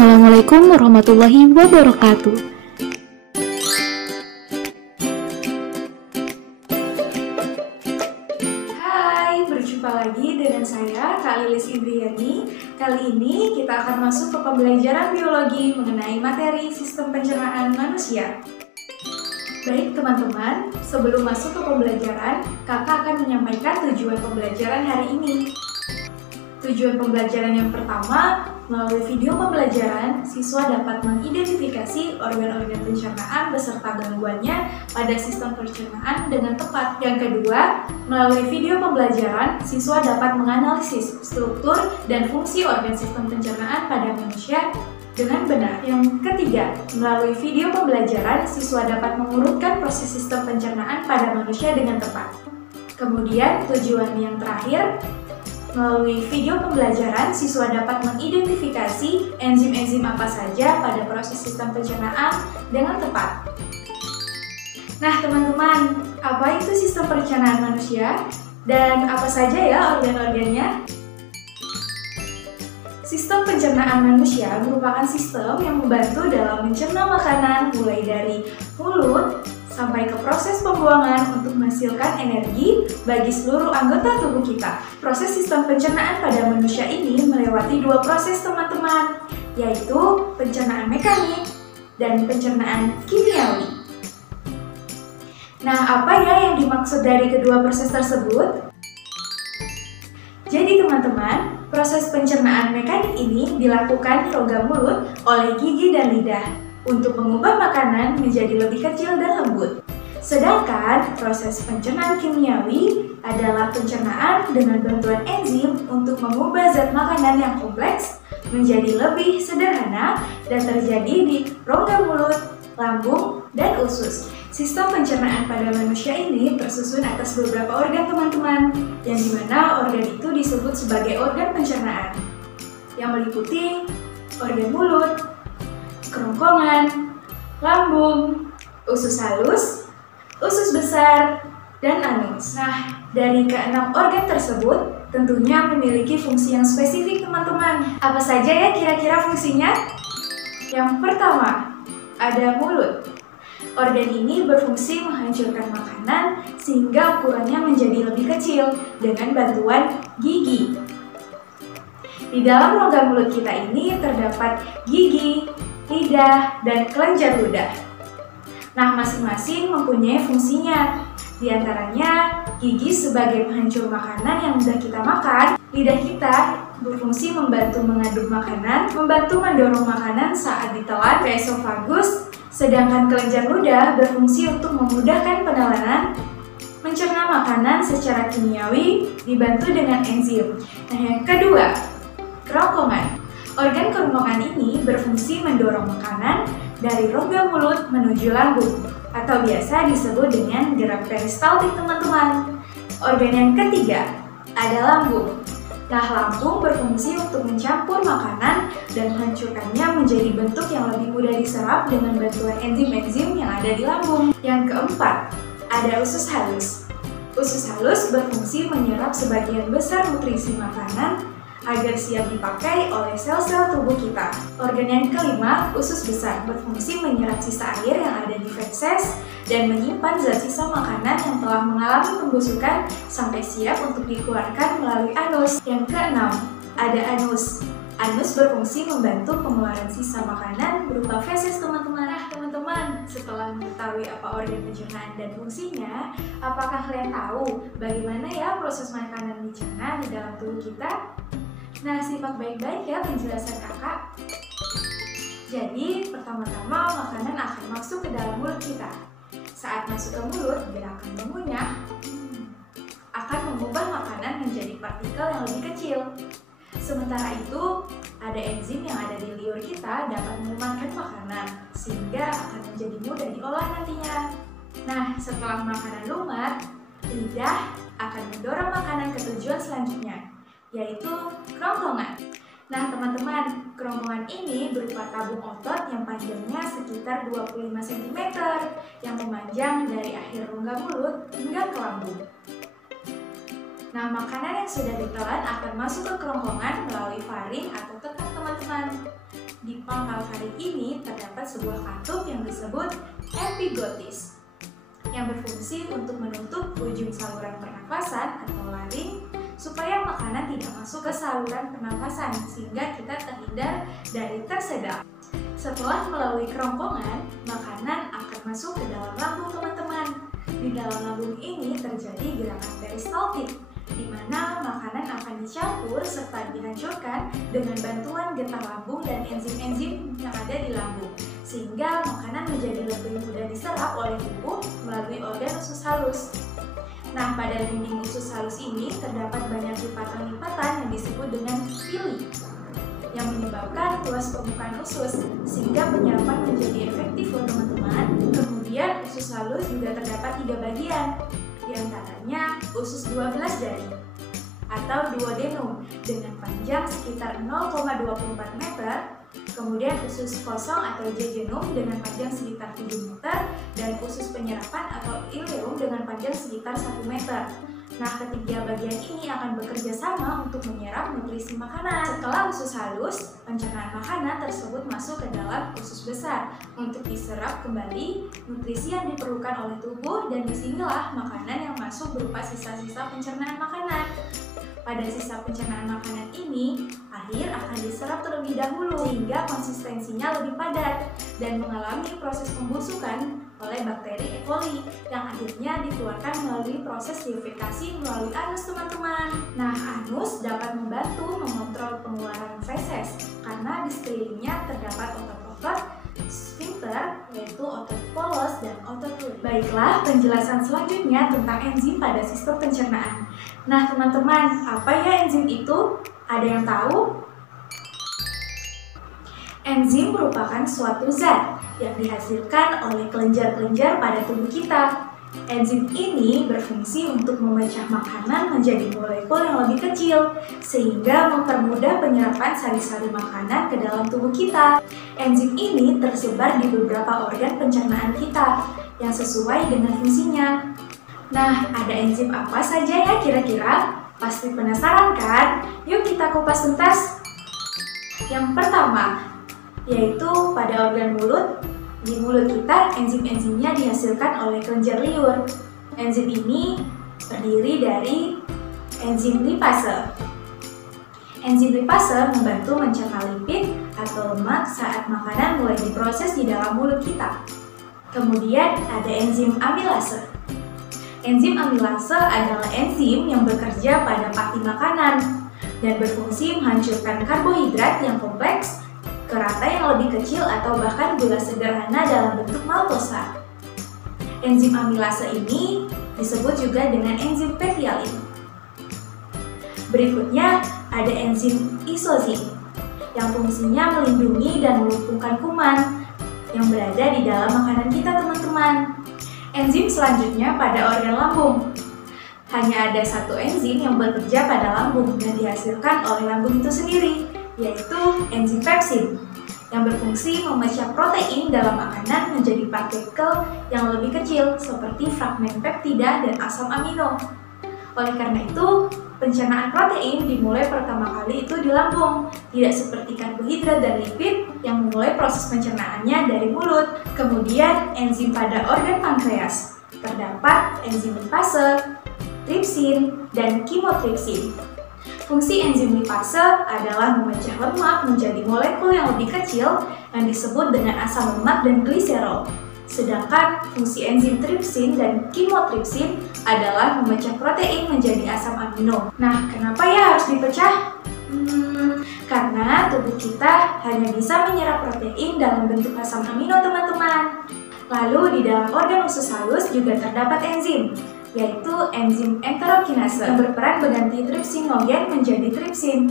Wassalamualaikum warahmatullahi wabarakatuh. Hai, berjumpa lagi dengan saya, Kak Lilis Indriani. Kali ini kita akan masuk ke pembelajaran biologi mengenai materi sistem pencernaan manusia. Baik teman-teman, sebelum masuk ke pembelajaran, kakak akan menyampaikan tujuan pembelajaran hari ini. Tujuan pembelajaran yang pertama, melalui video pembelajaran, siswa dapat mengidentifikasi organ-organ pencernaan beserta gangguannya pada sistem pencernaan dengan tepat. Yang kedua, melalui video pembelajaran, siswa dapat menganalisis struktur dan fungsi organ sistem pencernaan pada manusia dengan benar. Yang ketiga, melalui video pembelajaran, siswa dapat mengurutkan proses sistem pencernaan pada manusia dengan tepat. Kemudian, tujuan yang terakhir, melalui video pembelajaran, siswa dapat mengidentifikasi enzim-enzim apa saja pada proses sistem pencernaan dengan tepat. Nah teman-teman, apa itu sistem pencernaan manusia? Dan apa saja ya organ-organnya? Sistem pencernaan manusia merupakan sistem yang membantu dalam mencerna makanan mulai dari mulut sampai ke proses pembuangan untuk menghasilkan energi bagi seluruh anggota tubuh kita. Proses sistem pencernaan pada manusia ini melewati dua proses teman-teman, yaitu pencernaan mekanik dan pencernaan kimiawi. Nah, apa ya yang dimaksud dari kedua proses tersebut? Jadi teman-teman, proses pencernaan mekanik ini dilakukan di rongga mulut oleh gigi dan lidah untuk mengubah makanan menjadi lebih kecil dan lembut. Sedangkan proses pencernaan kimiawi adalah pencernaan dengan bantuan enzim untuk mengubah zat makanan yang kompleks menjadi lebih sederhana dan terjadi di rongga mulut, lambung, dan usus. Sistem pencernaan pada manusia ini tersusun atas beberapa organ teman-teman, yang dimana organ itu disebut sebagai organ pencernaan, yang meliputi organ mulut, kerongkongan, lambung, usus halus, usus besar, dan anus. Nah, dari keenam organ tersebut tentunya memiliki fungsi yang spesifik teman-teman. Apa saja ya kira-kira fungsinya? Yang pertama, ada mulut. Organ ini berfungsi menghancurkan makanan sehingga ukurannya menjadi lebih kecil dengan bantuan gigi. Di dalam rongga mulut kita ini terdapat gigi, lidah, dan kelenjar ludah. Nah, masing-masing mempunyai fungsinya. Di antaranya, gigi sebagai penghancur makanan yang sudah kita makan, lidah kita berfungsi membantu mengaduk makanan, membantu mendorong makanan saat ditelan ke esofagus, sedangkan kelenjar ludah berfungsi untuk memudahkan penelanan, mencerna makanan secara kimiawi, dibantu dengan enzim. Nah, yang kedua, kerongkongan. Organ kerongkongan ini berfungsi mendorong makanan dari rongga mulut menuju lambung, atau biasa disebut dengan gerak peristaltik teman-teman. Organ yang ketiga, ada lambung. Nah, lambung berfungsi untuk mencampur makanan dan menghancurkannya menjadi bentuk yang lebih mudah diserap dengan bantuan enzim-enzim yang ada di lambung. Yang keempat, ada usus halus. Usus halus berfungsi menyerap sebagian besar nutrisi makanan agar siap dipakai oleh sel-sel tubuh kita. Organ yang kelima, usus besar, berfungsi menyerap sisa air yang ada di feses dan menyimpan zat sisa makanan yang telah mengalami pembusukan sampai siap untuk dikeluarkan melalui anus. Yang keenam, ada anus. Anus berfungsi membantu pengeluaran sisa makanan berupa feses teman-teman. Nah teman-teman, setelah mengetahui apa organ pencernaan dan fungsinya, apakah kalian tahu bagaimana ya proses makanan dicerna di dalam tubuh kita? Nah, simak baik-baik ya penjelasan kakak. Jadi, pertama-tama makanan akan masuk ke dalam mulut kita. Saat masuk ke mulut, gerakan mengunyah akan mengubah makanan menjadi partikel yang lebih kecil. Sementara itu, ada enzim yang ada di liur kita dapat melumatkan makanan, sehingga akan menjadi mudah diolah nantinya. Nah, setelah makanan lumat, lidah akan mendorong makanan ke tujuan selanjutnya, yaitu kerongkongan. Nah teman-teman, kerongkongan ini berupa tabung otot yang panjangnya sekitar 25 cm yang memanjang dari akhir rongga mulut hingga ke lambung. Nah, makanan yang sudah ditelan akan masuk ke kerongkongan melalui faring atau tekak teman-teman. Di dalam alfarik ini terdapat sebuah katup yang disebut epiglottis yang berfungsi untuk menutup ujung saluran pernafasan atau laring supaya makanan tidak masuk ke saluran pernafasan sehingga kita terhindar dari tersedak. Setelah melalui kerongkongan, makanan akan masuk ke dalam lambung teman-teman. Di dalam lambung ini terjadi gerakan peristaltik, di mana makanan akan dicampur serta dihancurkan dengan bantuan getah lambung dan enzim-enzim yang ada di lambung, sehingga makanan menjadi lebih mudah diserap oleh tubuh melalui organ usus halus. Nah, pada dinding usus halus ini terdapat banyak lipatan-lipatan yang disebut dengan pili, yang menyebabkan luas permukaan usus sehingga penyerapan menjadi efektif loh teman-teman. Kemudian usus halus juga terdapat 3 bagian, diantaranya usus 12 jari atau duodenum dengan panjang sekitar 0,24 meter, kemudian usus kosong atau jejunum dengan panjang sekitar 7 meter, dan usus penyerapan atau ileum dengan panjang sekitar 1 meter. Nah, ketiga bagian ini akan bekerja sama untuk menyerap nutrisi makanan. Setelah usus halus, pencernaan makanan tersebut masuk ke dalam usus besar untuk diserap kembali nutrisi yang diperlukan oleh tubuh, dan disinilah makanan yang masuk berupa sisa-sisa pencernaan makanan. Pada sisa pencernaan makanan ini, air akan diserap terlebih dahulu sehingga konsistensinya lebih padat dan mengalami proses pembusukan oleh bakteri E. coli yang akhirnya dikeluarkan melalui proses deifikasi melalui anus teman-teman. Nah, anus dapat membantu mengontrol pengeluaran feses karena di sekelilingnya terdapat otot-otot sphincter, yaitu otot polos dan otot urin. Baiklah, penjelasan selanjutnya tentang enzim pada sistem pencernaan. Nah, teman-teman, apa ya enzim itu? Ada yang tahu? Enzim merupakan suatu zat yang dihasilkan oleh kelenjar-kelenjar pada tubuh kita. Enzim ini berfungsi untuk memecah makanan menjadi molekul yang lebih kecil, sehingga mempermudah penyerapan sari-sari makanan ke dalam tubuh kita. Enzim ini tersebar di beberapa organ pencernaan kita, yang sesuai dengan fungsinya. Nah, ada enzim apa saja ya kira-kira? Pasti penasaran kan? Yuk kita kupas tuntas. Yang pertama, yaitu pada organ mulut. Di mulut kita, enzim-enzimnya dihasilkan oleh kelenjar liur. Enzim ini terdiri dari enzim lipase. Enzim lipase membantu mencerna lipid atau lemak saat makanan mulai diproses di dalam mulut kita. Kemudian ada enzim amilase. Enzim amilase adalah enzim yang bekerja pada pati makanan dan berfungsi menghancurkan karbohidrat yang kompleks ke rantai yang lebih kecil atau bahkan gula sederhana dalam bentuk maltosa. Enzim amilase ini disebut juga dengan enzim petialin. Berikutnya ada enzim isozim yang fungsinya melindungi dan melumpuhkan kuman yang berada di dalam makanan kita, teman-teman. Enzim selanjutnya pada organ lambung. Hanya ada satu enzim yang bekerja pada lambung dan dihasilkan oleh lambung itu sendiri, yaitu enzim pepsin yang berfungsi memecah protein dalam makanan menjadi partikel yang lebih kecil seperti fragmen peptida dan asam amino. Oleh karena itu, pencernaan protein dimulai pertama kali itu di lambung, tidak seperti karbohidrat dan lipid yang memulai proses pencernaannya dari mulut. Kemudian enzim pada organ pankreas. Terdapat enzim lipase, tripsin, dan kimotripsin. Fungsi enzim lipase adalah memecah lemak menjadi molekul yang lebih kecil yang disebut dengan asam lemak dan gliserol. Sedangkan fungsi enzim tripsin dan kimotripsin adalah memecah protein menjadi asam amino. Nah, kenapa ya harus dipecah? Karena tubuh kita hanya bisa menyerap protein dalam bentuk asam amino, teman-teman. Lalu di dalam organ usus halus juga terdapat enzim, yaitu enzim enterokinase yang berperan mengganti tripsinogen menjadi tripsin.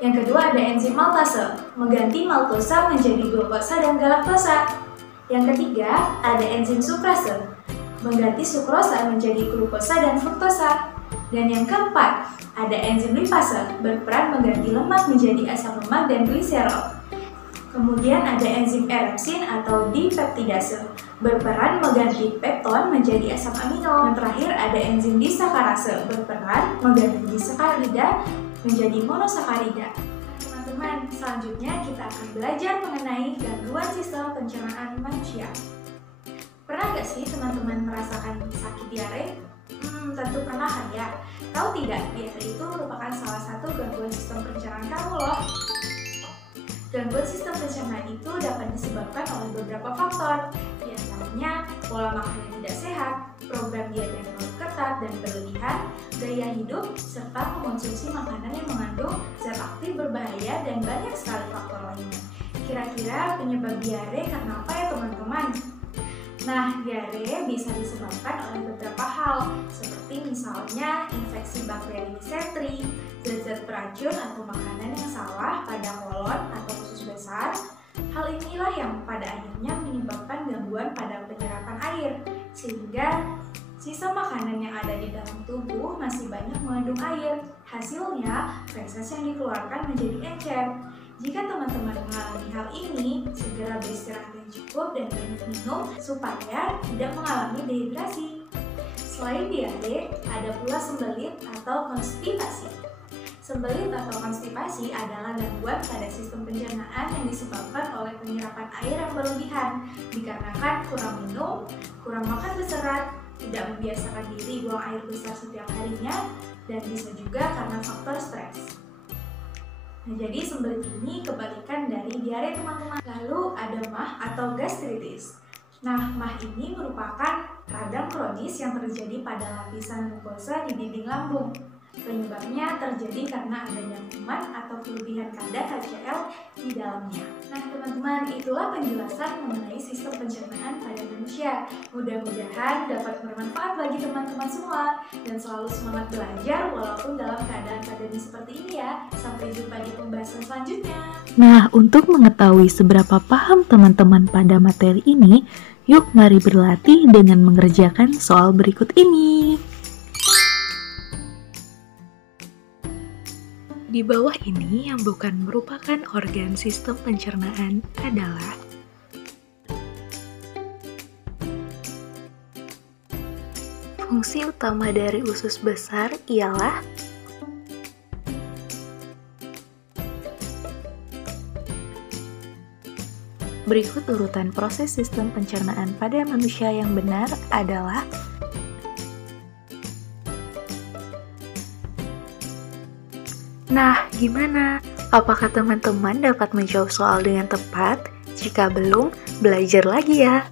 Yang kedua ada enzim maltase, mengganti maltosa menjadi glukosa dan galaktosa. Yang ketiga ada enzim sukrase, mengganti sukrosa menjadi glukosa dan fruktosa. Dan yang keempat ada enzim lipase, berperan mengganti lemak menjadi asam lemak dan gliserol. Kemudian ada enzim erepsin atau dipeptidase, berperan mengganti pepton menjadi asam amino. Dan terakhir ada enzim disakarase, berperan mengganti disakarida menjadi monosakarida. teman-teman, selanjutnya kita akan belajar mengenai gangguan sistem pencernaan manusia. Pernah gak sih teman-teman merasakan sakit diare? Tentu pernah kan ya? Tahu tidak, diare itu merupakan salah satu gangguan sistem pencernaan kamu loh. Gangguan sistem pencernaan itu dapat disebabkan oleh beberapa faktor, di antaranya pola makan yang tidak sehat, program diet yang terlalu ketat dan berlebihan, gaya hidup, serta mengonsumsi makanan yang mengandung zat aktif berbahaya dan banyak sekali faktor lainnya. Kira-kira penyebab diare karena apa ya teman-teman? Nah, diare bisa disebabkan oleh beberapa hal, seperti misalnya infeksi bakteri disentri, zat-zat beracun atau makanan yang salah pada kolon atau usus besar. Hal inilah yang pada akhirnya menyebabkan gangguan pada penyerapan air, sehingga sisa makanan yang ada di dalam tubuh masih banyak mengandung air. Hasilnya, feses yang dikeluarkan menjadi encer. Jika teman-teman mengalami hal ini, segera beristirahat yang cukup dan banyak minum supaya tidak mengalami dehidrasi. Selain diare, ada pula sembelit atau konstipasi. Sembelit atau konstipasi adalah gangguan pada sistem pencernaan yang disebabkan oleh penyerapan air yang berlebihan dikarenakan kurang minum, kurang makan berserat, tidak membiasakan diri buang air besar setiap harinya, dan bisa juga karena faktor stres. Nah, jadi sembelit ini kebalikan dari diare teman-teman. Lalu ada MAH atau gastritis. Nah, MAH ini merupakan radang kronis yang terjadi pada lapisan mukosa di dinding lambung. Penyebabnya terjadi karena adanya kuman atau kelebihan kadar HCl di dalamnya. Nah teman-teman, itulah penjelasan mengenai sistem pencernaan pada manusia. Mudah-mudahan dapat bermanfaat bagi teman-teman semua dan selalu semangat belajar walaupun dalam keadaan pandemi seperti ini ya. Sampai jumpa di pembahasan selanjutnya. Nah, untuk mengetahui seberapa paham teman-teman pada materi ini, yuk mari berlatih dengan mengerjakan soal berikut ini. Di bawah ini yang bukan merupakan organ sistem pencernaan adalah fungsi utama dari usus besar ialah berikut urutan proses sistem pencernaan pada manusia yang benar adalah Nah, gimana? Apakah teman-teman dapat menjawab soal dengan tepat? Jika belum, belajar lagi ya.